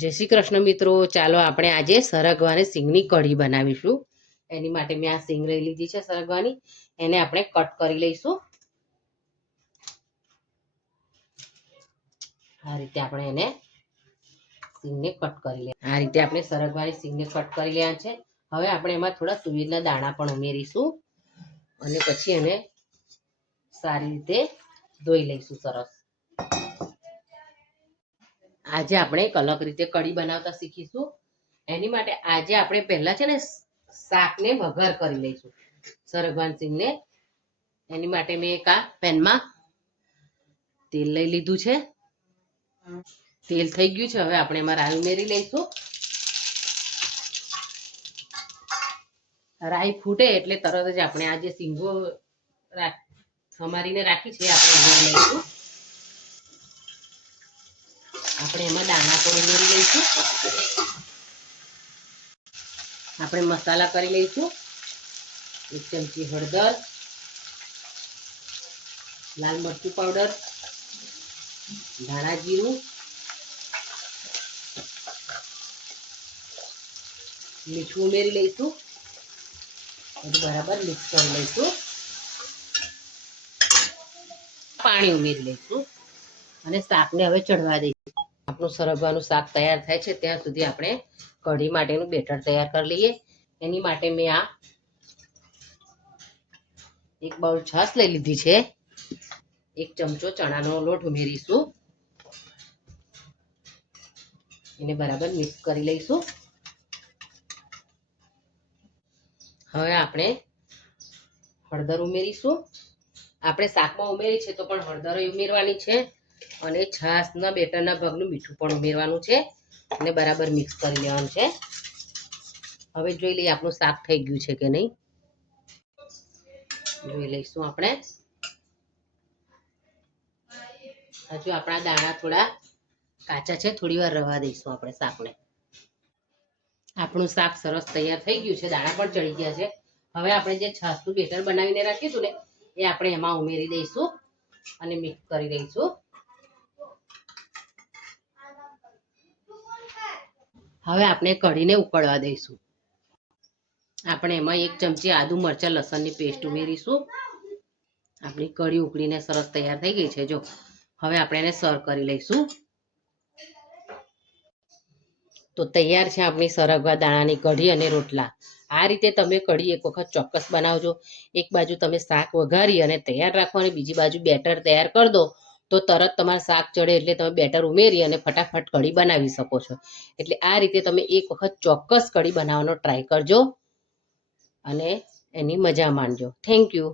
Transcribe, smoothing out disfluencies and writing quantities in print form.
જય શ્રી કૃષ્ણ મિત્રો, ચાલો આપણે આજે સરગવાની સિંગની કઢી બનાવીશું. એની માટે મેં આ સિંગ લઈ લીધી છે સરગવાની. એને આપણે કટ કરી લઈશું. આ રીતે આપણે એને સિંગને કટ કરી લઈએ. આ રીતે આપણે સરગવાની સિંગને કટ કરી લેવા છે. હવે આપણે એમાં થોડા તુવેરના દાણા પણ ઉમેરીશું અને પછી એને સારી રીતે ધોઈ લઈશું. સરસ. આજે આપણે એક અલગ રીતે કઢી બનાવતા શીખીશું. એની માટે આજે આપણે પહેલા છે ને શાકને વઘાર કરી લઈશું, સરગવાની સિંગને. એની માટે મેં એક આ પેનમાં તેલ લઈ લીધું છે. તેલ થઈ ગયું છે. હવે આપણે એમાં રાઈ ઉમેરી લઈશું. રાઈ ફૂટે એટલે તરત જ આપણે આ જે સિંગો સમારીને રાખી છે આપણે ઉમેરી લઈશું. આપણે એમાં દાણા પણ ઉમેરી લઈશું. આપણે મસાલા કરી લઈશું. 1 ચમચી હળદર, લાલ મરચું પાવડર, ધાણા જીરું, મીઠું ઉમેરી લઈશું. બધું બરાબર મિક્સ કરી લઈશું. પાણી ઉમેરી લઈશું અને શાકને હવે ચડવા દઈશું. આપણું સરગવાનું શાક તૈયાર થાય છે ત્યાં સુધી આપણે કઢી માટેનું બેટર તૈયાર કરી લઈએ. એની માટે મેં આ 1 બાઉલ છાશ લઈ લીધી છે. 1 ચમચો ચણાનો લોટ ઉમેરીશું. એને બરાબર મિક્સ કરી લઈશું. હવે આપણે હળદર ઉમેરીશું. આપણે શાકમાં ઉમેરી છે તો પણ હળદર ઉમેરવાની છે અને છાશના બેટરના ભાગનું મીઠું પણ ઉમેરવાનું છે અને બરાબર મિક્સ કરી લેવાનું છે. હવે જોઈ લઈએ આપણું શાક થઈ ગયું છે કે નહીં. જોઈ લઈશું આપણે. હજુ આપણા દાણા થોડા કાચા છે, થોડી વાર રવા દઈશું આપણે શાકને. આપણું શાક સરસ તૈયાર થઈ ગયું છે. દાણા પણ ચડી ગયા છે. હવે આપણે જે છાશનું બેટર બનાવીને રાખ્યું હતું ને એ આપણે એમાં ઉમેરી દઈશું અને મિક્સ કરી દઈશું. હવે આપણે કઢીને ઉકળવા દઈશું. આપણે એમાં 1 ચમચી આદુ મરચાં લસણની પેસ્ટ ઉમેરીશું. આપણી કઢી ઉકળીને સરસ તૈયાર થઈ ગઈ છે. જો હવે આપણે એને સર્વ કરી લઈશું. તો તૈયાર છે આપણી સરગવા દાણાની કઢી અને રોટલા. આ રીતે તમે કઢી એક વખત ચોક્કસ બનાવજો. એક બાજુ તમે શાક વઘારી અને તૈયાર રાખો અને બીજી બાજુ બેટર તૈયાર કરી દો તો તરત તમારે શાક ચડે એટલે તમે બેટર ઉમેરી અને ફટાફટ કઢી બનાવી શકો છો. એટલે આ રીતે તમે એક વખત ચોક્કસ કઢી બનાવવાનો ટ્રાય કરજો અને એની મજા માણજો. Thank you.